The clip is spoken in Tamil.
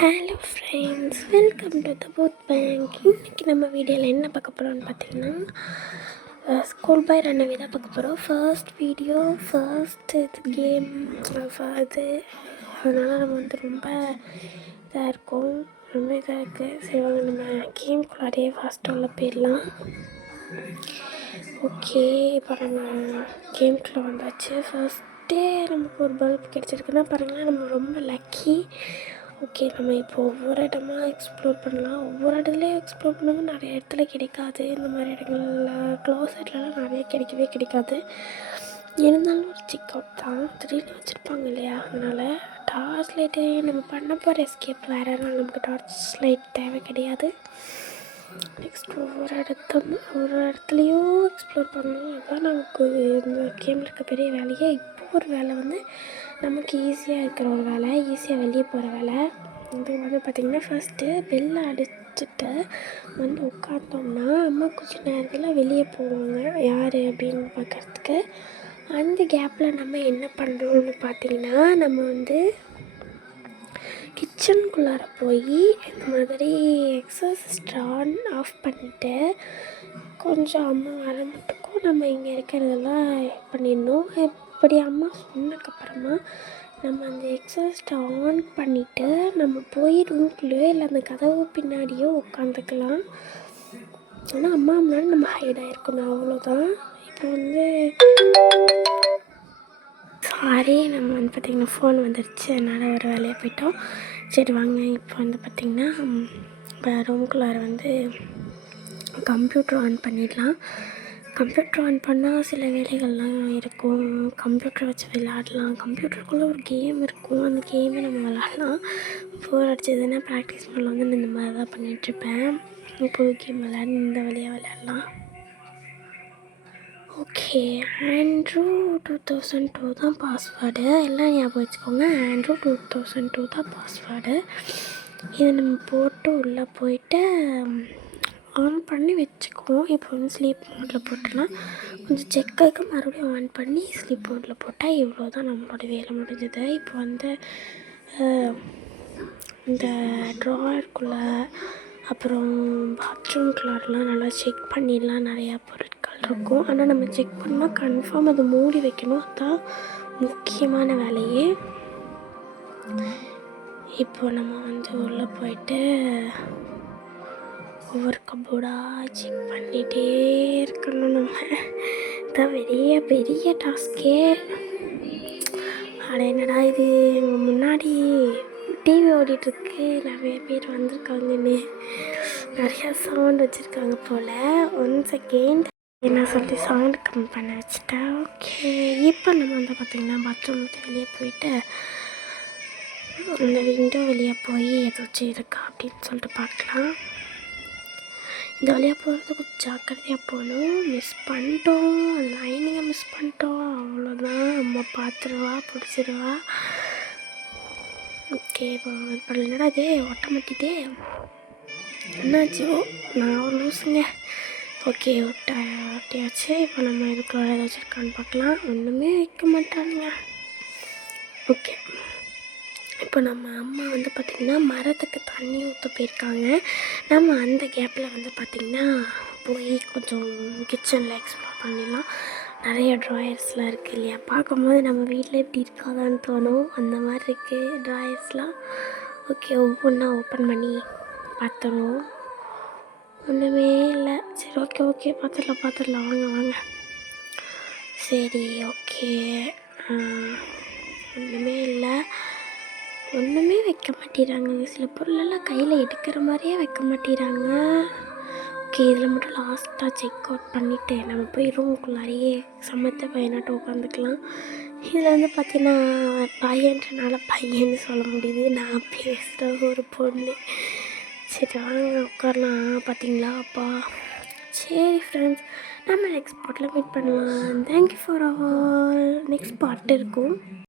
Hello friends, welcome to the booth bank. இன்றைக்கி நம்ம வீடியோவில் என்ன பார்க்க போகிறோம்னு பார்த்தீங்கன்னா, ஸ்கூல் பாய் ரன்னவே தான் பார்க்க போகிறோம். ஃபர்ஸ்ட் வீடியோ, ஃபர்ஸ்ட் இது கேம் அது. அதனால் நம்ம ரொம்ப இதாக இருக்கும், ரொம்ப இதாக இருக்குது. சரி வாங்க நம்ம கேம்குள்ளாரையே ஃபாஸ்ட்டாக உள்ள போயிடலாம். ஓகே, இப்போ நம்ம கேம்குள்ளே வந்தாச்சு. ஃபர்ஸ்ட்டே நமக்கு ஒரு பல்ப் கிடச்சிருக்குன்னா பாருங்களேன், நம்ம ரொம்ப லக்கி. ஓகே, நம்ம இப்போ ஒவ்வொரு இடமா எக்ஸ்ப்ளோர் பண்ணலாம். ஒவ்வொரு இடத்துலையும் எக்ஸ்ப்ளோர் பண்ணும்போது நிறைய இடத்துல கிடைக்காது. இந்த மாதிரி இடங்களில் க்ளோசெட்லலாம் நிறைய கிடைக்காது. இருந்தாலும் ஒரு செக் அவுட் தான், திடீர்னு வச்சுருப்பாங்க இல்லையா. அதனால் டார்ச் லைட்டு நம்ம பண்ண போகிற எஸ்கேப் வேறு, நமக்கு டார்ச் லைட் தேவை கிடையாது. நெக்ஸ்ட் ஒவ்வொரு இடத்துலையும் எக்ஸ்ப்ளோர் பண்ணணும். அதுதான் நமக்கு இந்த கேமில் இருக்க பெரிய வேலையே. இப்போ ஒரு வேலை வந்து நமக்கு ஈஸியாக இருக்கிற ஒரு வேலை, ஈஸியாக வெளியே போகிற வேலை. இது வந்து பார்த்திங்கன்னா, ஃபஸ்ட்டு பெல்லை அடிச்சுட்டு வந்து உட்காந்தோம்னா அம்மா கொஞ்சம் நேரத்தில் வெளியே போவாங்க யார் அப்படின்னு பார்க்குறதுக்கு. அந்த கேப்பில் நம்ம என்ன பண்ணுறோம்னு பார்த்திங்கன்னா, நம்ம வந்து கிச்சனுக்குள்ளார போய் இந்த மாதிரி எக்ஸாஸ்ட் ஆன் ஆஃப் பண்ணிவிட்டு கொஞ்சம் அம்மா வர மட்டுக்கும் நம்ம இங்கே இருக்கிறதெல்லாம் பண்ணிடணும். இப்படி அம்மா சொன்னதுக்கப்புறமா நம்ம அந்த எக்ஸாஸ்ட்டை ஆன் பண்ணிவிட்டு நம்ம போய் ரூம்குள்ளேயோ இல்லை அந்த கதவு பின்னாடியோ உட்காந்துக்கலாம். ஆனால் அம்மா முன்னாடி நம்ம ஹைடாக இருக்கணும், அவ்வளோதான். இப்போ வந்து சாரி, நம்ம வந்து பார்த்திங்கன்னா ஃபோன் வந்துடுச்சு, அதனால் ஒரு வேலையாக போயிட்டோம். சரி வாங்க, இப்போ வந்து பார்த்திங்கன்னா இப்போ ரூம்குள்ளார வந்து கம்ப்யூட்டர் ஆன் பண்ணிடலாம். கம்ப்யூட்டர் ஆன் பண்ணால் சில வேலைகள்லாம் இருக்கும். கம்ப்யூட்டரை வச்சு விளையாடலாம். கம்ப்யூட்டருக்குள்ளே ஒரு கேம் இருக்கும், அந்த கேமே நம்ம விளாட்லாம். போர் அடிச்சதுன்னா ப்ராக்டிஸ் பண்ணல வந்து நான் இந்த மாதிரி தான் பண்ணிகிட்ருப்பேன். இப்போ கேம் இந்த வழியாக விளையாடலாம். ஓகே, ஆண்ட்ரூ 2002 தான் பாஸ்வேர்டு. எல்லாம் ஞாபகம் வச்சுக்கோங்க, ஆண்ட்ரூ 2002 தான் பாஸ்வேர்டு. இதை நம்ம போட்டு உள்ளே போயிட்டு ஆன் பண்ணி வச்சுக்குவோம். இப்போ வந்து ஸ்லீப் மோடில் போட்டுடலாம். கொஞ்சம் செக்காக மறுபடியும் ஆன் பண்ணி ஸ்லீப் மோடில் போட்டால் இவ்வளோ தான் நம்மளோட வேலை முடிஞ்சது. இப்போ வந்து இந்த ட்ராயருக்குள்ளே அப்புறம் பாத்ரூம்குள்ளாரெலாம் நல்லா செக் பண்ணிடலாம். நிறையா பொருட்கள் இருக்கும், ஆனால் நம்ம செக் பண்ணால் கன்ஃபார்ம் அதை மூடி வைக்கணும். அதுதான் முக்கியமான வேலையே. இப்போ நம்ம வந்து உள்ளே போயிட்டு ஒவ்வொரு கபோர்டாக செக் பண்ணிகிட்டே இருக்கணும். நம்ம இதான் பெரிய டாஸ்கே. ஆனால் என்னடா இது, எங்கள் முன்னாடி டிவி ஓடிட்டுருக்கு, நிறைய பேர் வந்திருக்காங்கன்னு நிறையா சவுண்ட் வச்சுருக்காங்க போல். 1 செகண்ட் என்ன சொல்லி சவுண்டு கம்மி பண்ண வச்சுட்டா. ஓகே, இப்போ நம்ம வந்து பார்த்திங்கன்னா பாத்ரூம் வெளியே போயிட்டு அந்த விண்டோ வெளியே போய் ஏதாச்சும் இருக்கா அப்படின்னு சொல்லிட்டு பார்க்கலாம். இந்த வழியாக போகிறது கொஞ்சம் ஜாக்கிரதையாக போகணும். மிஸ் பண்ணிட்டோம், லைனிங்கை மிஸ் பண்ணிட்டோம், அவ்வளோதான். அம்மா பார்த்துருவா, பிடிச்சிருவா. ஓகே, இப்போ என்னடா இதே ஒட்ட என்னாச்சு? நான் ஒரு லூஸுங்க. ஓகே, ஒட்டியாச்சு. இப்போ நம்ம இதுக்கு ஏதாச்சும் இருக்கான்னு பார்க்கலாம். ஒன்றுமே வைக்க மாட்டானுங்க. ஓகே, இப்போ நம்ம அம்மா வந்து பார்த்திங்கன்னா மரத்துக்கு தண்ணி ஊற்ற போயிருக்காங்க. நம்ம அந்த கேப்பில் வந்து பார்த்திங்கன்னா போய் கொஞ்சம் கிச்சனில் எக்ஸ்ப்ளோர் பண்ணிடலாம். நிறைய ட்ராயர்ஸ்லாம் இருக்குது இல்லையா, பார்க்கும்போது நம்ம வீட்டில் எப்படி இருக்காதான்னு தோணும். அந்த மாதிரி இருக்குது ட்ராயர்ஸ்லாம். ஓகே, ஒவ்வொன்றா ஓப்பன் பண்ணி பார்த்துருவோம். ஒன்றுமே இல்லை. சரி ஓகே பார்த்துடலாம் வாங்க. சரி ஓகே, ஒன்றுமே இல்லை. ஒன்றுமே வைக்க மாட்டேறாங்க. சில பொருளெல்லாம் கையில் எடுக்கிற மாதிரியே வைக்க மாட்டேறாங்க. ஓகே, இதில் மட்டும் லாஸ்ட்டாக செக் அவுட் பண்ணிவிட்டு நம்ம போய் ரூமுக்குள்ளாரையே சமத்த பையனாட்ட உட்காந்துக்கலாம். இதில் வந்து பார்த்திங்கன்னா பையன்றனால பையன்னு சொல்ல முடியுது, நான் பேசுகிற ஒரு பொண்ணு. சரி வாங்க உட்காரலாம். பார்த்திங்களா அப்பா. சரி ஃப்ரெண்ட்ஸ், நம்ம நெக்ஸ்ட் பார்ட்டில் மீட் பண்ணலாம். Thank you for all. Next part இருக்கும்.